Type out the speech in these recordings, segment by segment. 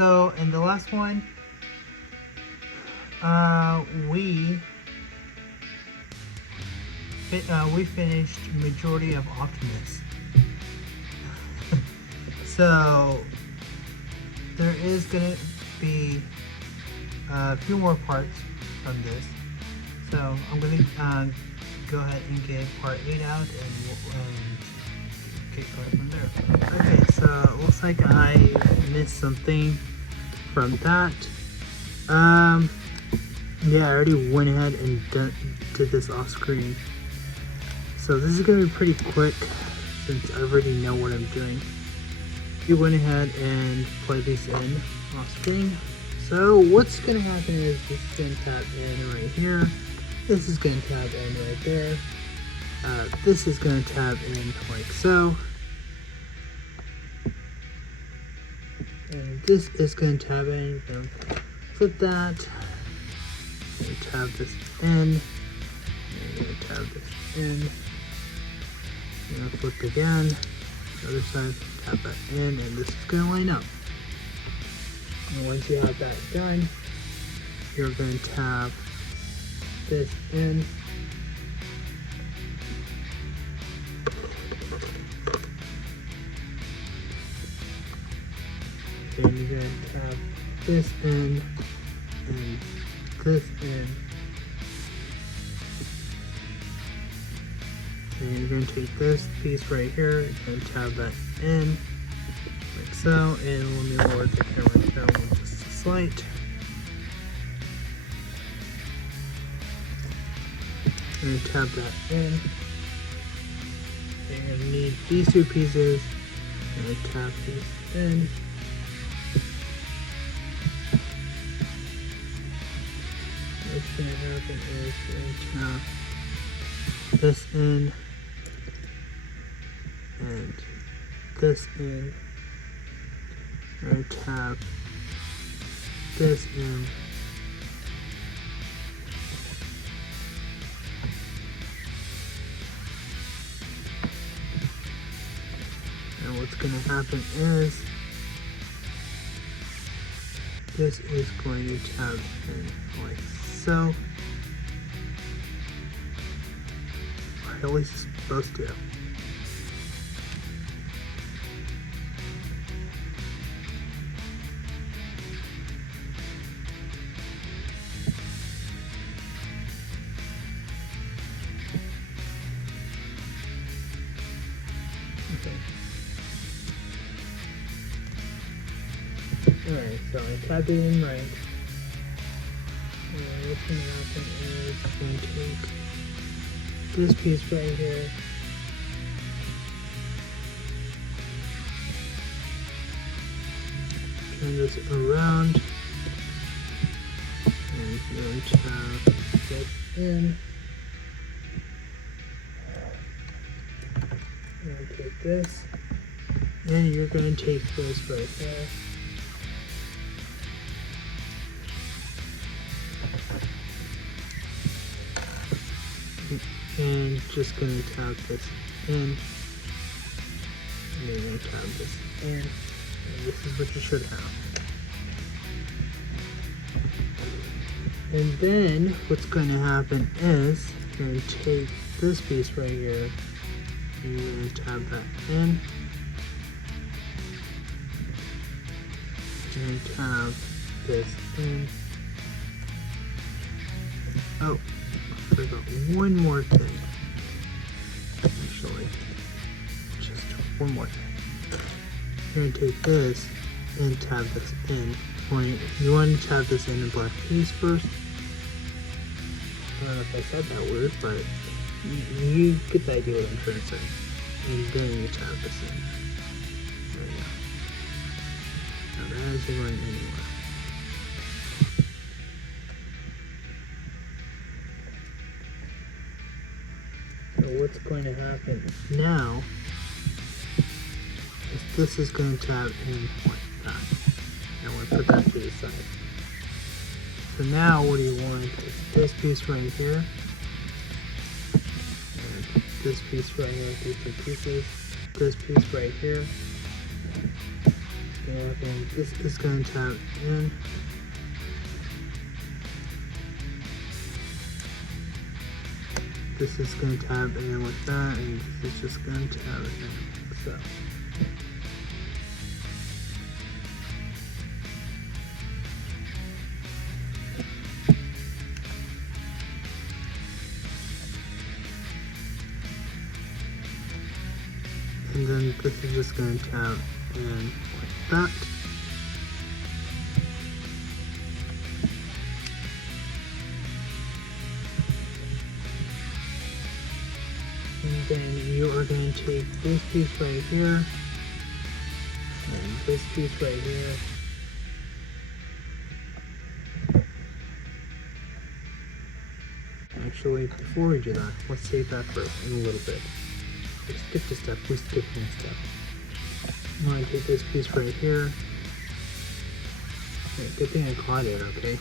so in the last one, we finished majority of Optimus. So there is gonna be a few more parts from this. So I'm gonna go ahead and get part 8 out and get going from there. Okay, so it looks like I missed something from that. Yeah, I already went ahead and did this off screen. So this is gonna be pretty quick since I already know what I'm doing. You went ahead and plug these in off screen. So what's gonna happen is this is gonna tap in right here. This is gonna tab in right there. This is gonna tab in like so. And this is gonna tab in. You're gonna flip that. You're gonna tab this in. You're gonna tab this in. You're gonna flip again. The other side, tab that in, and this is gonna line up. And once you have that done, you're gonna tab this in. And you're going to tab this in and this in. And you're going to take this piece right here, you're going to tab that in like so. And let me lower the camera down just a slight. You're going to tab that in. And you're going to need these two pieces. You're going to tap these in. What's going to happen is you're going to tap this in and this in. You're going to tap this in. And what's going to happen is this is going to tab in like so. Or at least it's supposed to. Alright, so I tapped it in right. And what's going to happen is I'm going to take this piece right here. Turn this around. And you're going to tap this in. And take this. And you're going to take this right there. And just gonna tap this in, and then you're gonna tap this in, and this is what you should have. And then what's gonna happen is you're gonna take this piece right here, and you're gonna tap that in, and tap this in. Oh, I forgot one more thing. Actually, just one more thing. You're gonna take this and tab this in. You want to tab this in the black piece first. I don't know if I said that word, but you get the idea what I'm trying to say. And then you tab this in. There you go. Now that isn't going anywhere. So what's going to happen now is this is going to tab in like that. And we'll put that to the side. So now what you want is this piece right here. And this piece right here, these two pieces. This piece right here. gonna happen. This is going to tab in. This is going to tab in like that, and this is just going to tab in like so. And then this is just going to tab in like that. And then you are going to take this piece right here and this piece right here. Actually, before we do that, let's save that for in a little bit. We skipped a step, we skipped one step. I'm going to take this piece right here. Okay, good thing I caught it, okay?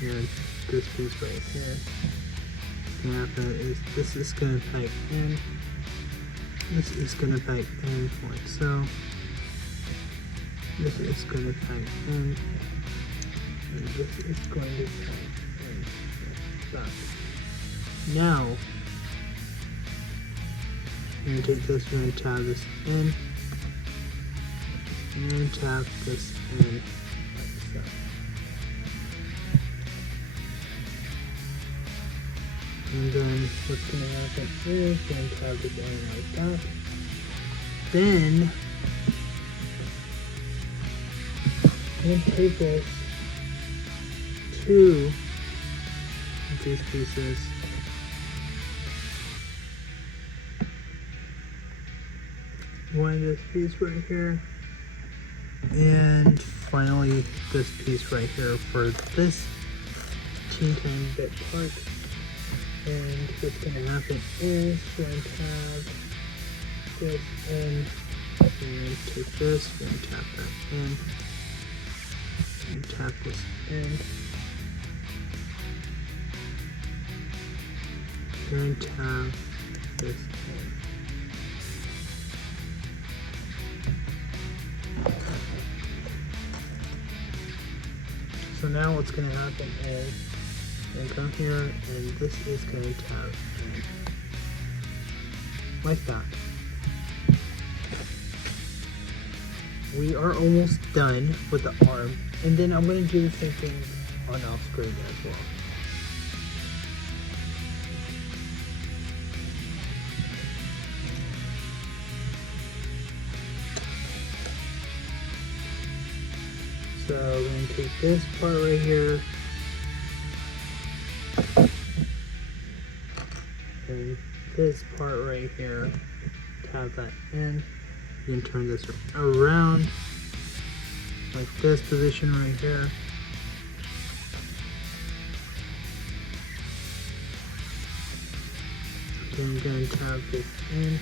And this piece right here. What's gonna happen is this is gonna pipe in. This is gonna pipe in like so. This is gonna pipe in. And this is going to pipe in like that. Now, I'm gonna take this, we're gonna tab this in. And then tab this in like so. And then what's going to happen is we're going to tab this in like that. Then I'm going to take this two of these pieces. One of this piece right here. And finally this piece right here for this teeny tiny bit part. And what's going to happen is we're going to have this in, and take this, we're going to tap that in, and tap this in, we're going to tap this in. So now what's going to happen is and come here, and this is going to tab in like that. We are almost done with the arm, and then I'm going to do the same thing on off screen as well. So we're going to take this part right here. And this part right here, tab that in. You can turn this around like this position right here. Then I'm going to tab this in.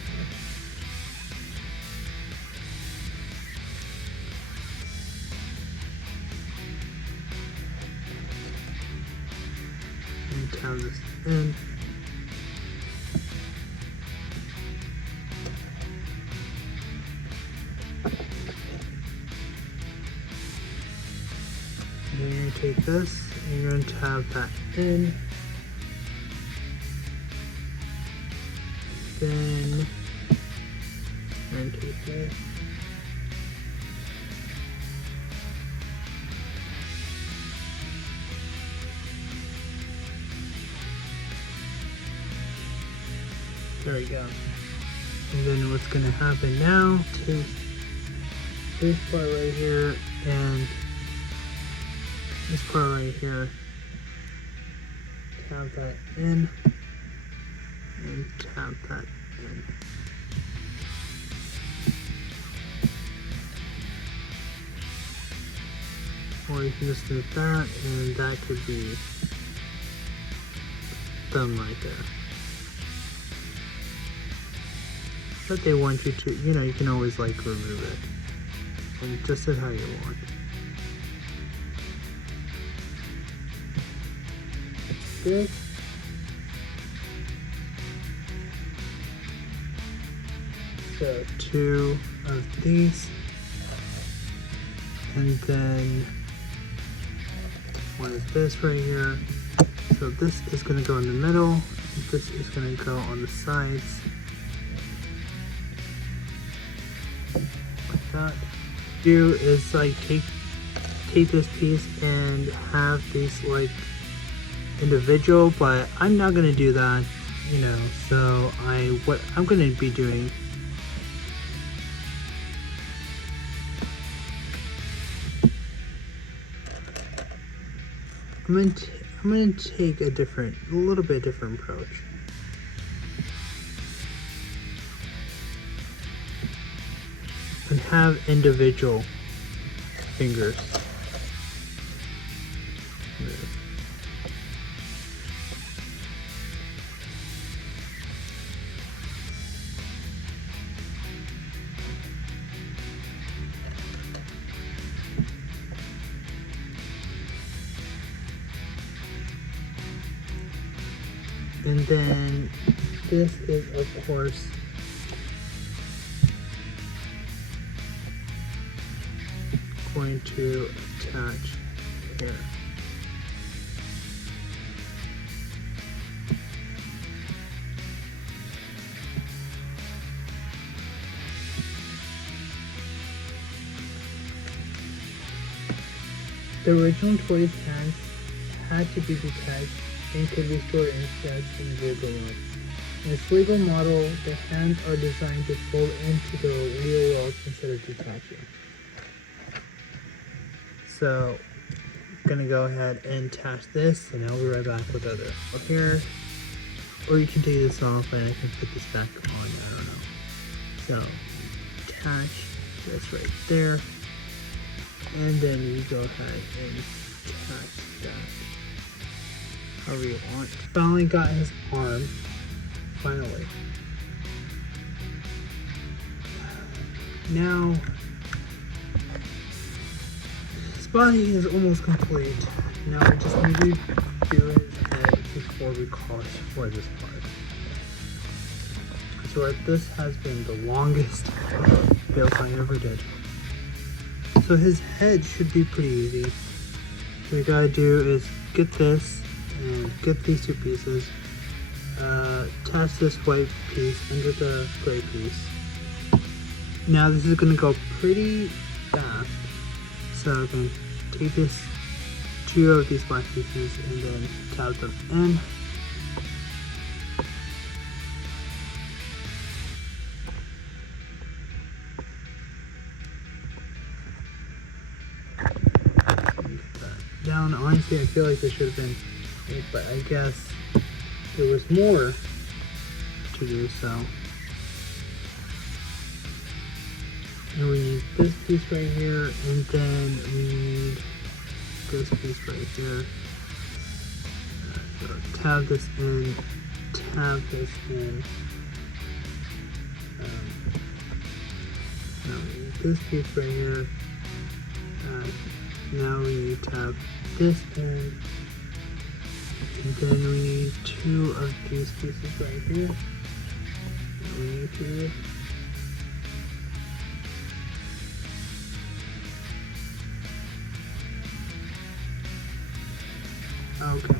And tab this in. You're going to take this and you're going to tab that in. Then you're going to take this. There we go. And then what's going to happen now, take this part right here and this part right here, tap that in, and tap that in. Or you can just do that, and that could be done right there. But they want you to, you know, you can always like remove it, and just as how you want. This. So 2 of these, and then 1 is this right here. So this is going to go in the middle, this is going to go on the sides, like that. Do is like take this piece and have these like individual, but I'm not going to do that, you know. So what I'm going to be doing, I'm going to take a little bit different approach. And have individual fingers. And then this is, of course, going to attach here. The original toy's hands had to be detached and could be stored in sets in the Lego model. In this Lego model, the hands are designed to fold into the real world instead of detaching. So, I'm gonna go ahead and attach this, and I'll be right back with other up here. Or you can take this off and I can put this back on, I don't know. So, attach this right there, and then you go ahead and attach that however you want. Finally got his arm. Finally. Now, his body is almost complete. Now we just need to do his head before we call it for this part. So this has been the longest build I ever did. So his head should be pretty easy. What we gotta do is get this and get these 2 pieces. Attach this white piece into the gray piece. Now this is gonna go pretty fast. So I'm gonna take this 2 of these black pieces and then tap them in. Down. Honestly, I feel like this should have been 8, but I guess there was more to do. So, and we need this piece right here, and then we need this piece right here. So tab this in, tab this in. Now we need this piece right here. Now we need to tab this in, and then we need 2 of these pieces right here. Now we need to do this. Okay.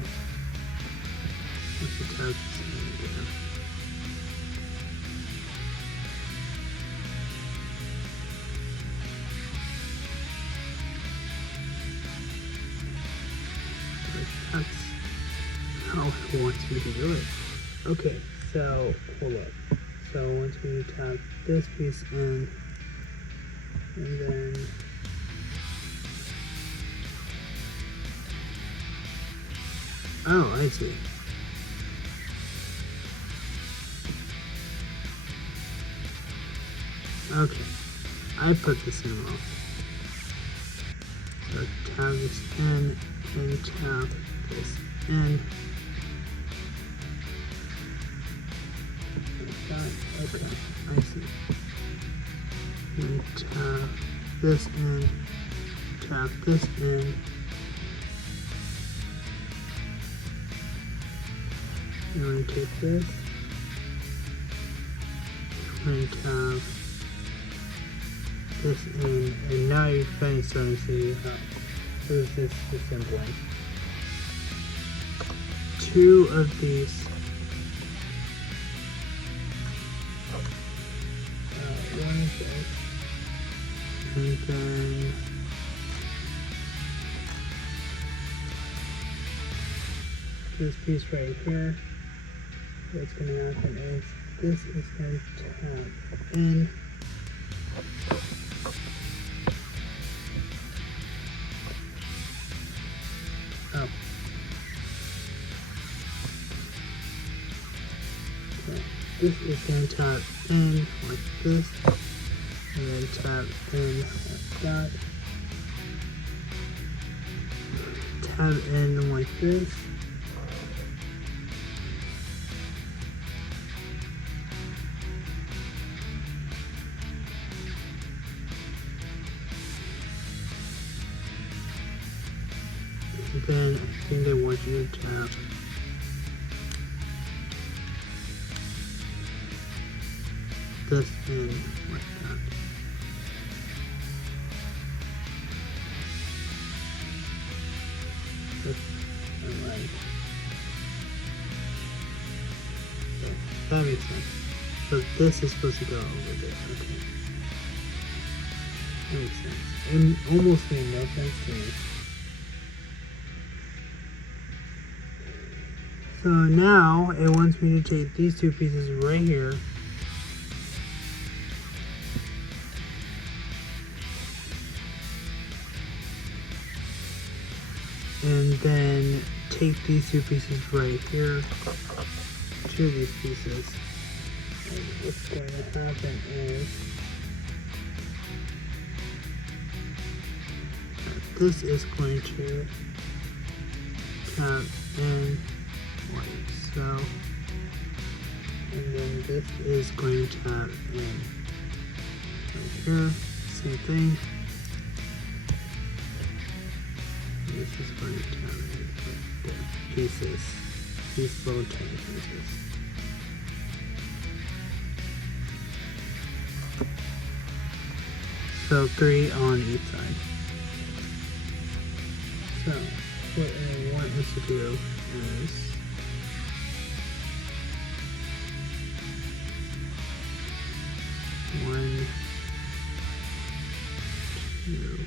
Let's attach this in again. That's how it wants me to do it. Okay, so hold up. So once we tap this piece in, and then oh, I see. Okay, I put this in wrong. So tab this in and tab this in. Like that. Okay, I see. And tab this in, tab this in. And we take this, going to have this in, and now you're kind of starting to see how there's this assembling. Two of these one of this, and then this piece right here. What's going to happen is this is going to tap in. Oh. Okay. This is going to tap in like this, and then tap in like that. Tap in like this. Then I think they want you to tap this in like that. That's alright. So that makes sense. So this is supposed to go over there. Okay. That makes sense. It almost made no sense to me. So now it wants me to take these two pieces right here and then take these two pieces right here to these pieces. And what's going to happen is this is going to tap in like so, and then this is going to tap in right here, same thing. And this is going to tap in right there, pieces, these little tiny pieces. So 3 on each side. So what I want us to do is one, two,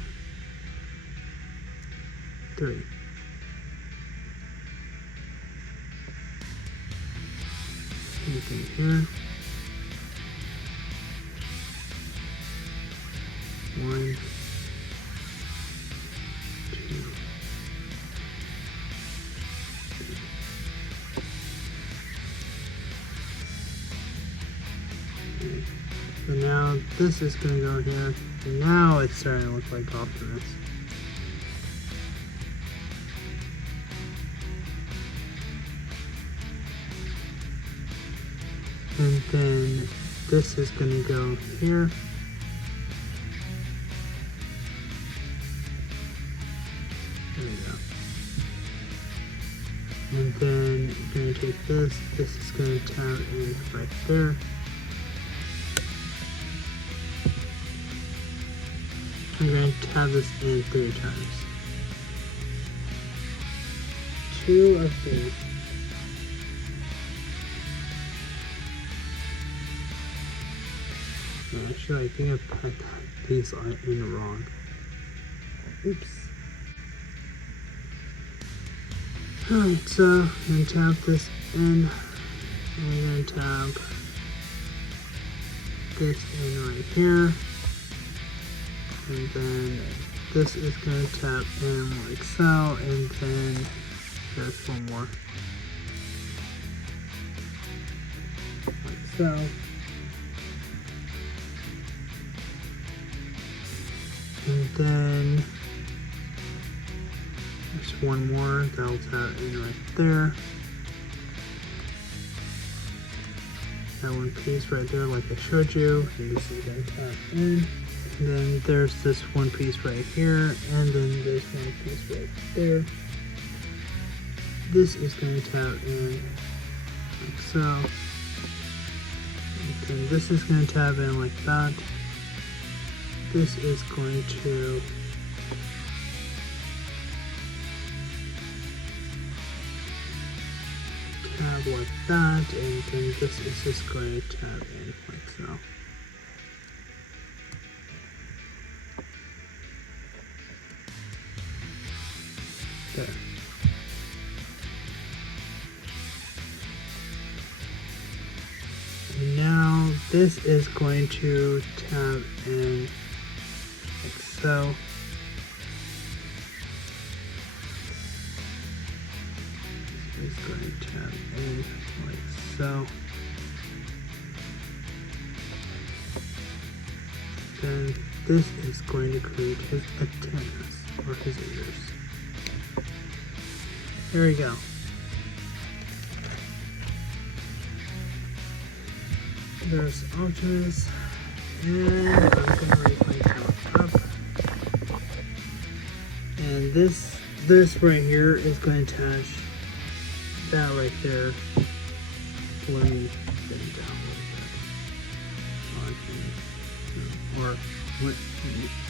three. Anything here. One, two, three. Okay. So now this is going to go here. And now it's starting to look like Optimus. And then this is going to go here. There we go. And then you're going to take this. This is going to tap in right there. I'm going to tab this in 3 times. 2 of these. Actually, I think I put these in wrong. Oops. Alright, so I'm going to tap this in. I'm going to tap this in right here. And then this is going to tap in like so, and then there's one more. Like so. And then there's one more that'll tap in right there. That one piece right there like I showed you, and this is going to tap in. And then there's this one piece right here, and then there's one piece right there. This is going to tap in like so. Then this is going to tab in like that. This is going to tab like that, and then this is just going to tab in like so. There. And now this is going to tab in like so. This is going to tab in like so. Then this is going to create his antennas or his ears. There we go. There's Optimus, and I'm gonna raise my count up. And this right here is going to attach that right there. Let me bend it down a little bit. Or what?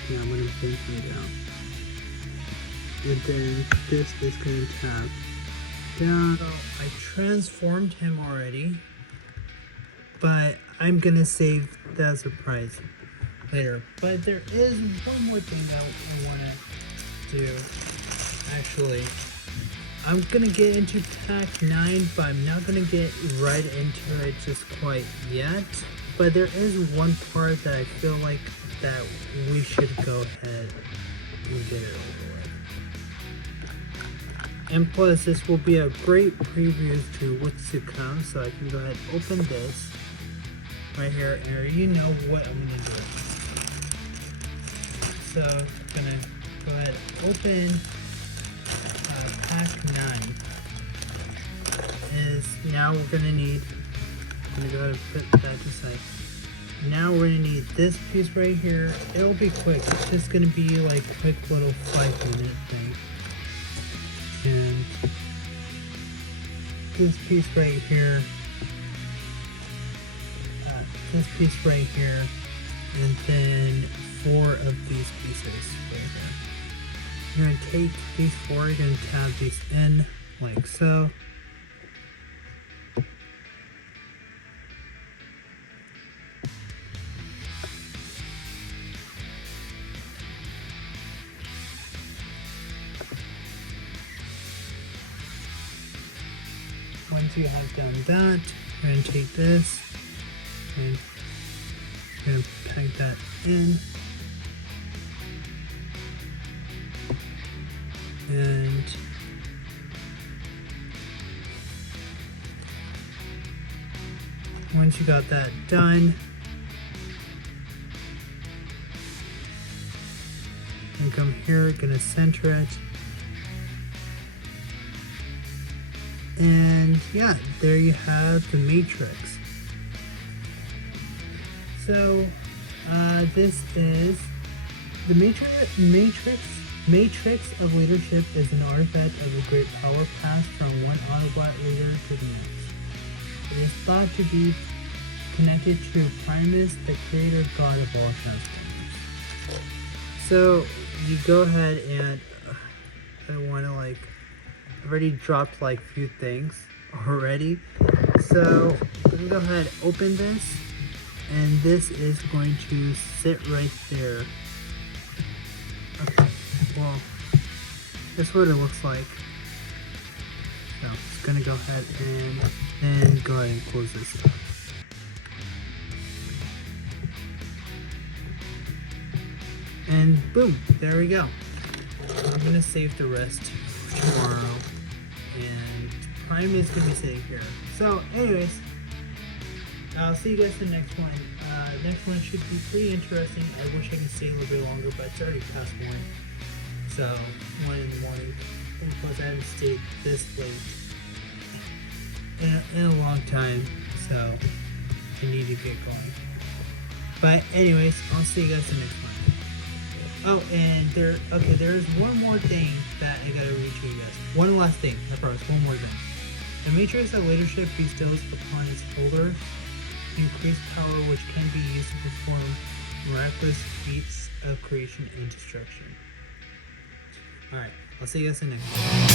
Yeah, I'm gonna bend him down. And then this is going to tab down. So I transformed him already, but I'm gonna save that surprise later. But there is one more thing that I want to do. Actually, I'm gonna get into Tac 9, but I'm not gonna get right into it just quite yet. But there is one part that I feel like that we should go ahead and get it over with. And plus, this will be a great preview to what's to come, so I can go ahead and open this right here, and you know what I'm gonna do. So I'm gonna go ahead and open Pack 9. Is now we're gonna need. I'm gonna go ahead and put that to side. Now we're gonna need this piece right here. It'll be quick. It's just gonna be like a quick little 5-minute thing. And this piece right here. This piece right here, and then 4 of these pieces right here. You're going to take these 4, you're going to tab these in like so. Once you have done that, you're going to take this and I'm going to pack that in, and once you got that done, and come here, gonna center it, and yeah, there you have the matrix. So this is the matrix of leadership is an artifact of a great power passed from one Autobot leader to the next. It is thought to be connected to Primus, the creator god of all Transformers. So you go ahead and I want to I've already dropped a few things already. So I'm gonna go ahead and open this. And this is going to sit right there. Okay, well, that's what it looks like. So it's gonna go ahead and then go ahead and close this up. And boom, there we go. I'm gonna save the rest for tomorrow. And Prime is gonna be sitting here. So anyways, I'll see you guys in the next one. Next one should be pretty interesting. I wish I could stay a little bit longer, but it's already past 1. So 1 in the morning. And plus I haven't stayed this late in a long time. So I need to get going. But anyways, I'll see you guys in the next one. Oh, and there's one more thing that I gotta read to you guys. One last thing, I promise, one more thing. The matrix of leadership bestows upon its holder increased power which can be used to perform miraculous feats of creation and destruction. Alright, I'll see you guys in the next one.